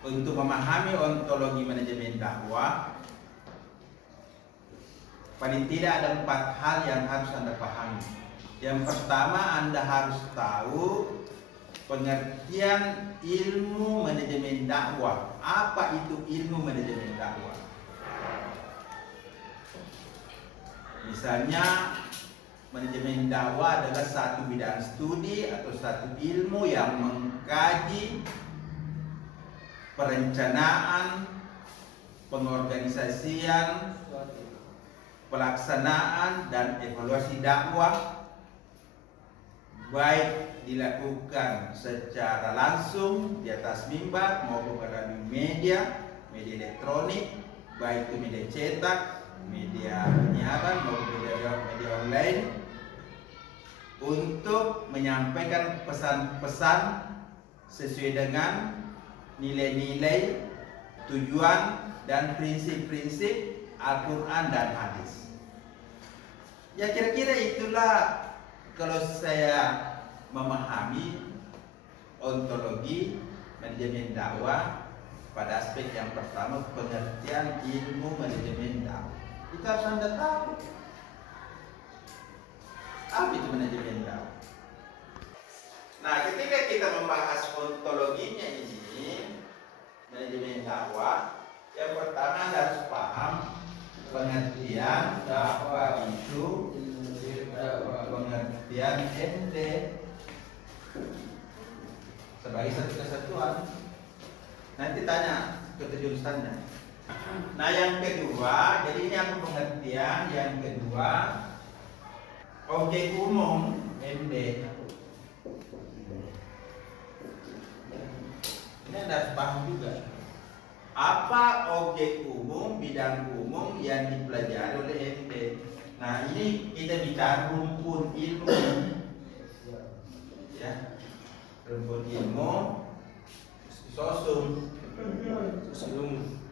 untuk memahami ontologi manajemen dakwah, paling tidak ada 4 hal yang harus Anda pahami. Yang pertama, Anda harus tahu pengertian ilmu manajemen dakwah. Apa itu ilmu manajemen dakwah? Misalnya, manajemen dakwah adalah satu bidang studi atau satu ilmu yang mengkaji perencanaan, pengorganisasian, pelaksanaan, dan evaluasi dakwah, baik dilakukan secara langsung di atas mimbar maupun melalui media elektronik, baik itu media cetak, media penyiaran maupun media online, untuk menyampaikan pesan-pesan sesuai dengan nilai-nilai, tujuan, dan prinsip-prinsip Al-Quran dan hadis. Ya, kira-kira itulah kalau saya memahami ontologi manajemen dakwah pada aspek yang pertama, pengertian ilmu manajemen dakwah. Itu harus Anda tahu. Apa itu manajemen dakwah? Nah, ketika kita membahas ontologinya ini, manajemen dakwah, yang pertama Anda harus paham pengertian dakwah itu, pengertian MD sebagai satu kesatuan. Nanti tanya kejurusannya. Nah, yang kedua, jadi ini apa pengertian? Yang kedua, objek umum MD. Ini Anda harus paham juga. Apa objek umum, bidang umum yang dipelajari oleh MD? Nah, ini kita bicara rumpun ilmu. Ya, rumpun ilmu, sosum,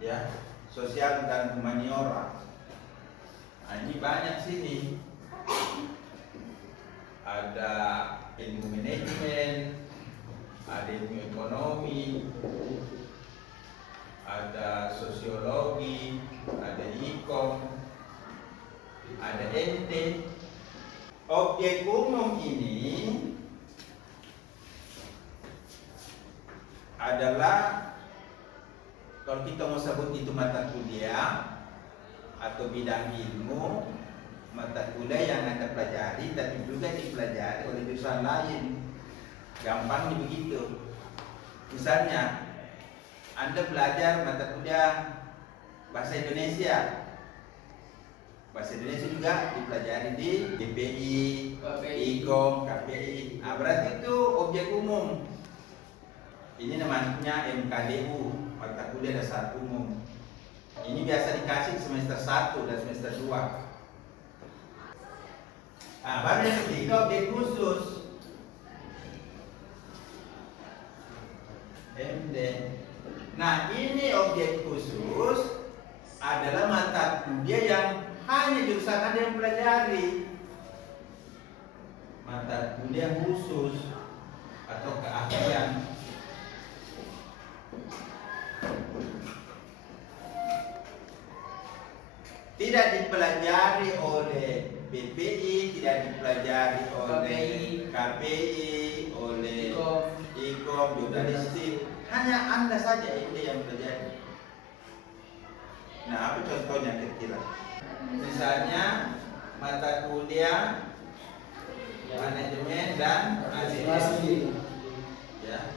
ya, sosial dan humaniora. Nah, ini banyak sini. Ada ilmu manajemen, ada ilmu ekonomi, ada sosiologi, ada ikom, ada NT. Objek umum ini adalah, kalau kita mau sebut itu mata kuliah atau bidang ilmu, mata kuliah yang Anda pelajari tapi juga dipelajari oleh jurusan lain. Gampangnya begitu. Misalnya, Anda belajar mata kuliah bahasa Indonesia. Bahasa Indonesia juga dipelajari di DPI, IKOM, KPI. Nah, berarti itu objek umum. Ini namanya MKDU, mata kuliah dasar umum. Ini biasa dikasih semester 1 dan semester 2. Nah, baru yang ketiga objek khusus. MD. Nah, ini objek khusus adalah mata kuliah yang hanya jurusan Anda yang pelajari. Mata kuliah khusus atau keahlian. Tidak dipelajari oleh BPI, tidak dipelajari oleh KPI, oleh IKOM, jurnalistik. Hanya Anda saja ini yang pelajari. Nah, apa contohnya kira-kira? Misalnya mata kuliah manajemen dan administrasi. Ya.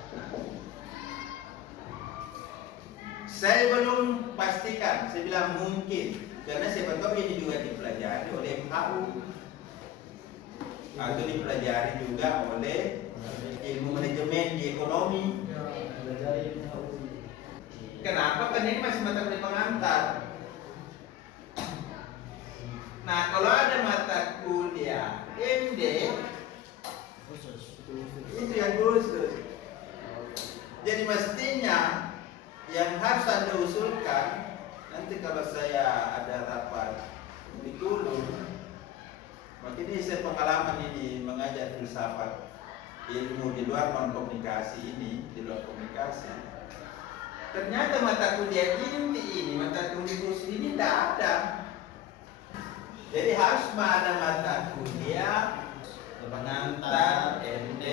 Saya belum pastikan, saya bilang mungkin, karena siapa tahu ini juga dipelajari oleh MHU atau dipelajari juga oleh ilmu manajemen di ekonomi. Kenapa? Karena ini masih mata kuliah pengantar. Nah, kalau ada mata kuliah MD itu yang khusus. Jadi mestinya yang harus Anda usulkan, nanti kalau saya ada rapat di Tulung, makin ini saya pengalaman ini mengajar filsafat ilmu di luar non komunikasi ini, di luar komunikasi. Ternyata mata kuliah inti ini, mata kuliah khusus ini tidak ada. Jadi harus ada mata kuliah pengantar MD,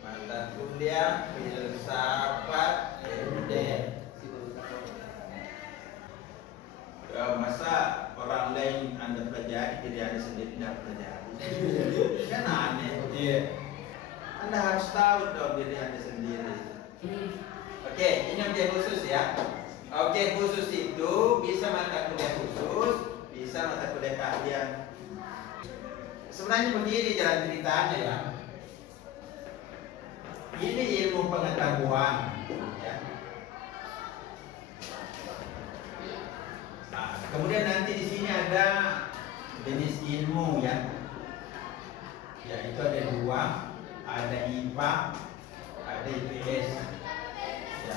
mata kuliah filsafat MD. Masa orang lain Anda pelajari, jadi Anda sendiri tidak pelajari? Kan aneh. Iya. Anda harus tahu dong diri Anda sendiri. Oke, ini objek khusus ya. Objek khusus itu bisa mata kuliah khusus, bisa mata kuliah keahlian. Sebenarnya begini jalan ceritanya ya. Ini ilmu pengetahuan. Ya. Nah, kemudian nanti di sini ada jenis ilmu ya. Ya itu ada dua, ada IPA, ada IPS. Ya.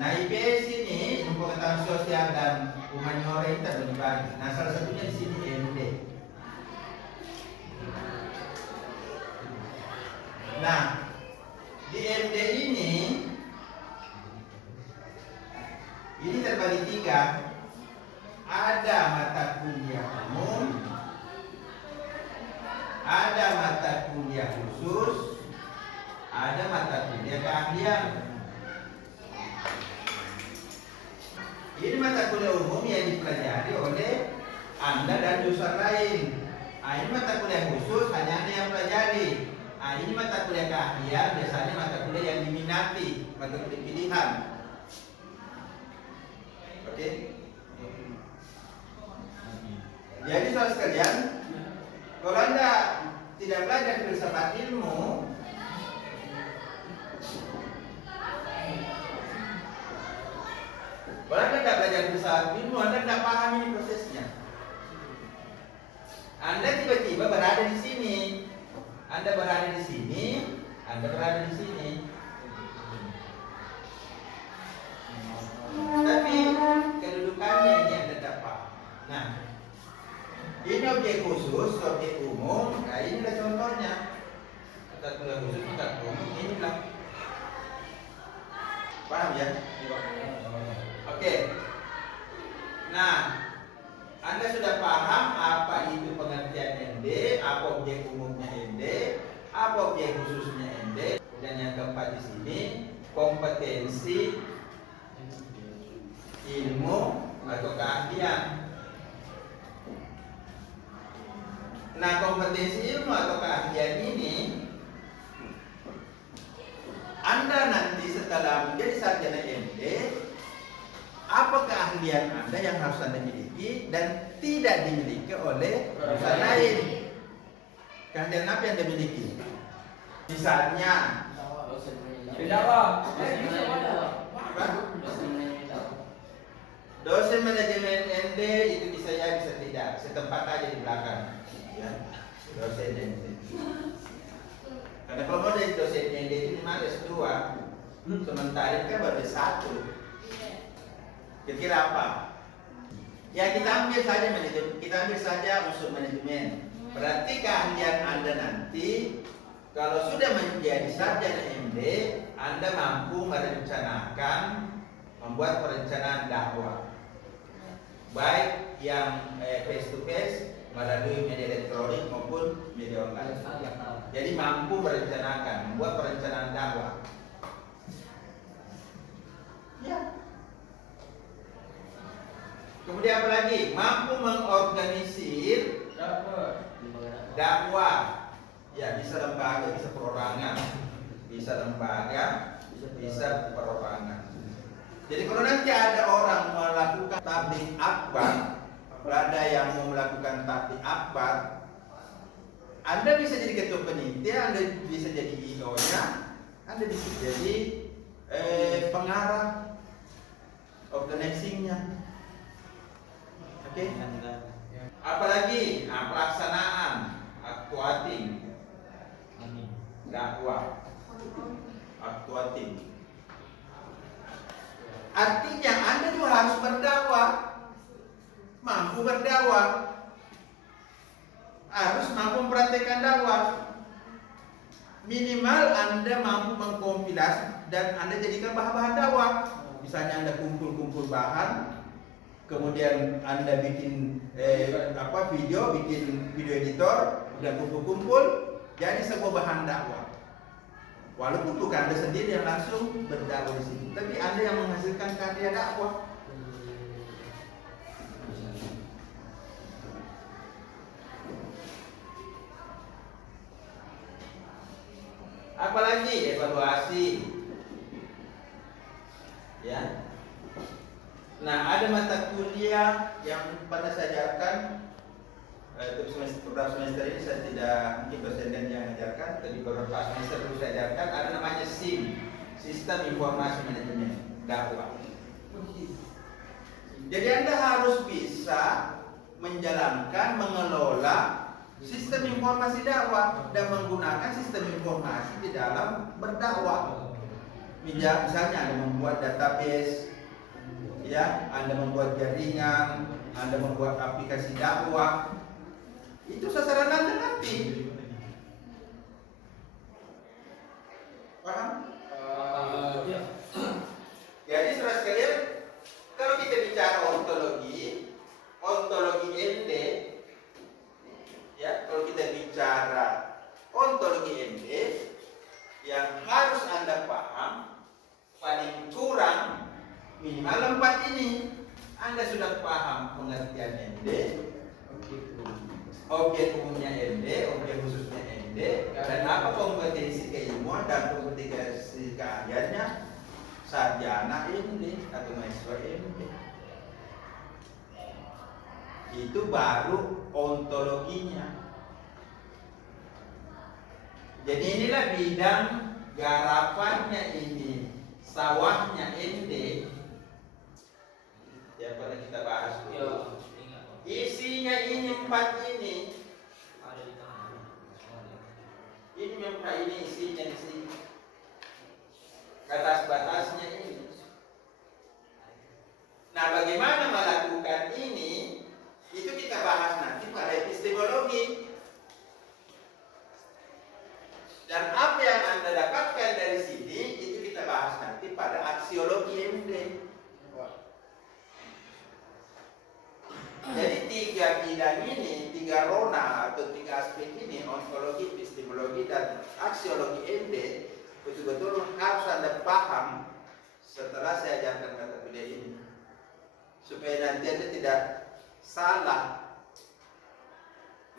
Nah IPS ini ilmu pengetahuan sosial dan humaniora itu terbagi. Nah salah satunya di sini MD. Nah di MD ini terbagi tiga. Ada mata kuliah umum, ada mata kuliah khusus, ada mata kuliah keahlian. Ini mata kuliah umum yang dipelajari oleh Anda dan jurusan lain. Ini mata kuliah khusus hanya Anda yang pelajari. Ini mata kuliah keahlian biasanya mata kuliah yang diminati, mata kuliah pilihan. Oke. Jadi saudara sekalian, kalau Anda tidak belajar filsafat ilmu, kalau Anda tidak belajar filsafat ilmu, Anda tidak paham ini prosesnya. Anda tiba-tiba berada di sini, Anda berada di sini, Anda berada di sini. Tapi kedudukannya ini Anda tidak paham. Nah, ini objek khusus, objek umum. Nah, inilah contohnya. Mata kuliah khusus, mata kuliah umum. Inilah. Paham ya? Oke. Nah, Anda sudah paham apa itu pengertian MD, apa objek umumnya MD, apa objek khususnya MD, dan yang keempat di sini kompetensi ilmu atau keahlian. Nah, kompetensi ilmu atau keahlian ini Anda nanti setelah menjadi sarjana MD, apa keahlian Anda yang harus Anda miliki dan tidak dimiliki oleh orang lain? Keahlian apa yang Anda miliki? Misalnya dosen manajemen MD itu bisa ya, bisa tidak. Setempat aja di belakang. Ya, dosen MD. Karena kalau mau jadi dosen MD itu cuma ada S2, sementara kan baru S1. Kira-kira apa? Ya kita ambil saja manajemen, kita ambil saja unsur manajemen. Berarti keahlian Anda nanti kalau sudah menjadi sarjana MD, Anda mampu merencanakan, membuat perencanaan dakwah, baik yang face to face melalui media elektronik maupun media online. Jadi mampu merencanakan, membuat perencanaan dakwah. Ya. Kemudian apa lagi? Mampu mengorganisir dakwah. Ya, bisa lembaga, bisa perorangan. Bisa lembaga, bisa perorangan. Jadi kalau nanti ada orang melakukan tabligh akbar, ada yang mau melakukan tabligh akbar, Anda bisa jadi ketua panitia, Anda bisa jadi IO-nya, Anda bisa jadi pengarah, organizing-nya. Oke? Apalagi pelaksanaan, actuating, dakwah, actuating. Artinya Anda juga harus berdakwah, mampu berdakwah, harus mampu mempraktekkan dakwah. Minimal Anda mampu mengkompilasi dan Anda jadikan bahan-bahan dakwah. Misalnya Anda kumpul-kumpul bahan, kemudian Anda bikin video, bikin video editor, dan kumpul-kumpul, jadi sebuah bahan dakwah. Walaupun bukan Anda sendiri yang langsung berdakwah di sini, tapi Anda yang menghasilkan karya dakwah. Apalagi evaluasi, ya. Nah, ada mata kuliah yang pada saya ajarkan. Beberapa semester ini saya tidak, mungkin dosen yang mengajarkan, tapi beberapa semester dulu saya ajarkan. Ada namanya SIM, Sistem Informasi Manajemen Dakwah. Jadi Anda harus bisa menjalankan, mengelola sistem informasi dakwah dan menggunakan sistem informasi di dalam berdakwah. Misalnya Anda membuat database, ya, Anda membuat jaringan, Anda membuat aplikasi dakwah. Itu sasaran Anda nanti. Paham? Ya. Jadi saudara sekalian, kalau kita bicara ontologi ND, ya, kalau kita bicara ontologi ND, yang harus Anda paham paling kurang minimal 4 ini. Anda sudah paham pengertian ND, objek umumnya ND, objek khususnya ND, dan apa kompetensi keilmuan dan kompetensi keahliannya sarjana ND atau mahasiswa ND. Itu baru ontologinya. Jadi inilah bidang garapannya ini, sawahnya ND. Ya, pada kita bahas dulu. Isinya ini 4 ini. Ini memang ini isinya di sini. Batas-batasnya ini. Nah, bagaimana melakukan ini? Itu kita bahas nanti pada epistemologi. Dan apa yang Anda dapatkan dari sini itu kita bahas nanti pada aksiologi MD. Jadi 3 bidang ini, 3 rona atau 3 aspek ini, ontologi, epistemologi, dan aksiologi MD, betul-betul harus Anda paham setelah saya ajarkan mata kuliah ini, supaya nanti Anda tidak salah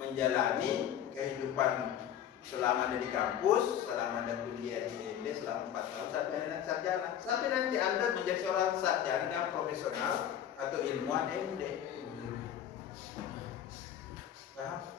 menjalani kehidupan selama Anda di kampus, selama Anda kuliah di MD selama 4 tahun sampai Anda sarjana, sampai nanti Anda menjadi seorang sarjana profesional atau ilmuwan MD. Paham?